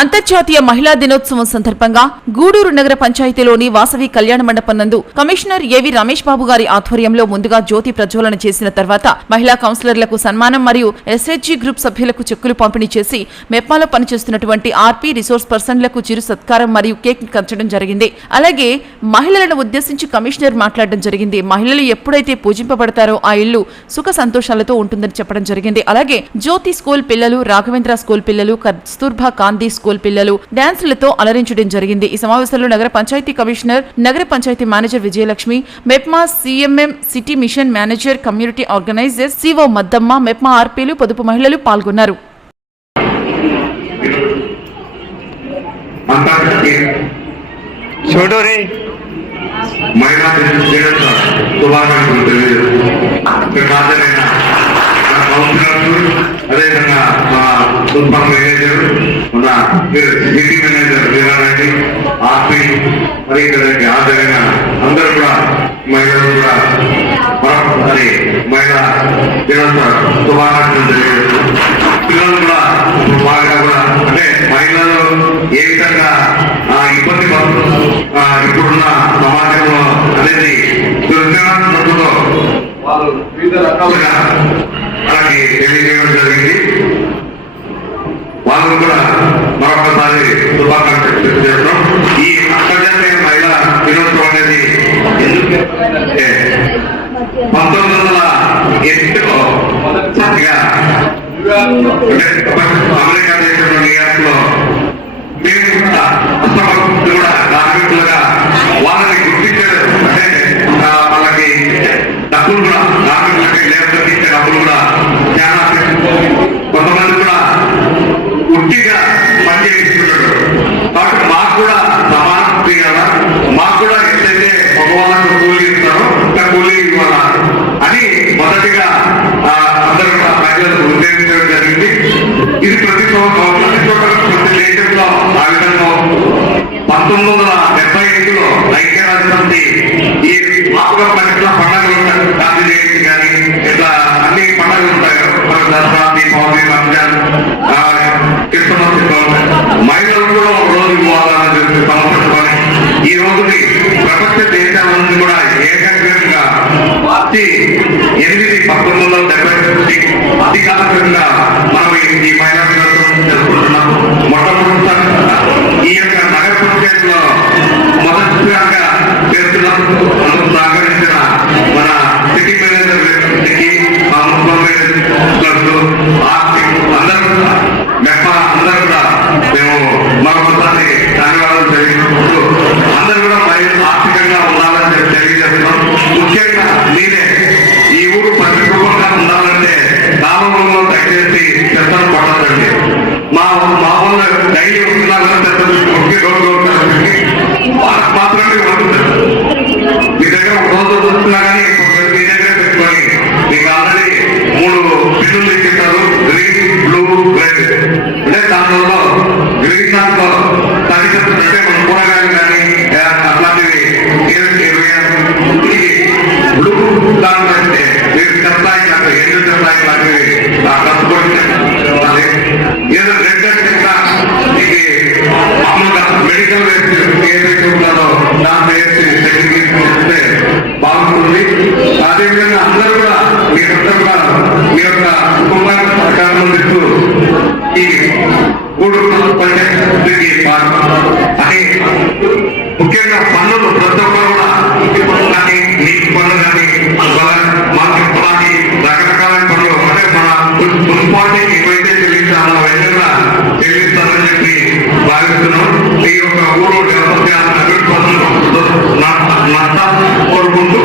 అంతర్జాతీయ మహిళా దినోత్సవం సందర్భంగా గూడూరు నగర పంచాయతీలోని వాసవి కళ్యాణ మండపం నందు కమిషనర్ ఏవి రమేష్ బాబు గారి ఆధ్వర్యంలో ముందుగా జ్యోతి ప్రజ్వలన చేసిన తర్వాత మహిళా కౌన్సిలర్లకు సన్మానం మరియు ఎస్హెచ్జి గ్రూప్ సభ్యులకు చెక్కులు పంపిణీ చేసి మెప్మాలో పనిచేస్తున్నటువంటి ఆర్పీ రిసోర్స్ పర్సన్లకు చిరు సత్కారం మరియు కేక్ కంచడం జరిగింది. అలాగే మహిళలను ఉద్దేశించి కమిషనర్ మాట్లాడడం జరిగింది. మహిళలు ఎప్పుడైతే పూజింపబడతారో ఆ ఇల్లు సుఖ సంతోషాలతో ఉంటుందని చెప్పడం జరిగింది. అలాగే జ్యోతి స్కూల్ పిల్లలు రాఘవేంద్ర స్కూల్ పిల్లలు కస్తూర్బా కాంతి స్కూల్ పిల్లలు డాన్సులతో అలరించడం జరిగింది ఈ సమావేశంలో నగర పంచాయతీ కమిషనర్ నగర panchayat manager Vijayalakshmi MEPMA CMM city mission manager community organiser CO Maddamma MEPMA ఆర్పీలు పొదుపు మహిళలు పాల్గొన్నారు అంతర్జాతీయ छोड़ो रे మహిళా దినోత్సవ శుభాకాంక్షలు తెలియజేస్తున్నాను ఇక్కడ హాజరైన మా కౌన్సిలర్స్ అదేవిధంగా మా సూపర్ మేనేజర్ మన సిటీ మేనేజర్ వీరారెడ్డి ఆర్పి మరి ఇక్కడ హాజరైన అందరూ కూడా మహిళలు కూడా మరొకసారి మహిళా దినోత్సవ శుభాకాంక్షలు తెలియజేస్తారు ఈ- ఈ మహిళా దినోత్సవం ఈ యొక్క నగర పంచాయతీలో మొదటిగా చేస్తున్నాం అందుకు సహకరించిన మన సిటీ మేనేజర్ వ్యక్తికి మా అందరూ కూడా మెప్ప అందరూ కూడా మేము మరొకసారి చెత్త వాళ్ళకి మాత్రమే మీ దగ్గర ఒక రోజు వస్తున్నా కానీ మీ దగ్గర పెట్టుకొని మీకు ఆల్రెడీ మూడు అదేవిధంగా అందరూ కూడా మీ యొక్క మీ యొక్క కుటుంబాన్ని సహకారం అందిస్తూ ఈ గూడు పంచాయతీ అని ముఖ్యంగా పన్నులు ప్రతి ఒక్కరు కూడా ఇంటి పనులు కానీ నీటి పనులు కానీ మాకు పొలాన్ని రకరకాల పనులు అంటే మన మున్సిపాలిటీ ఏవైతే చెల్లించాలో అవన్నీ కూడా చెల్లిస్తారని చెప్పి భావిస్తున్నాం. ఈ యొక్క ఊరు డెవలప్ చేయాలని అభివృద్ధి కోసం నష్ట కోరుకుంటూ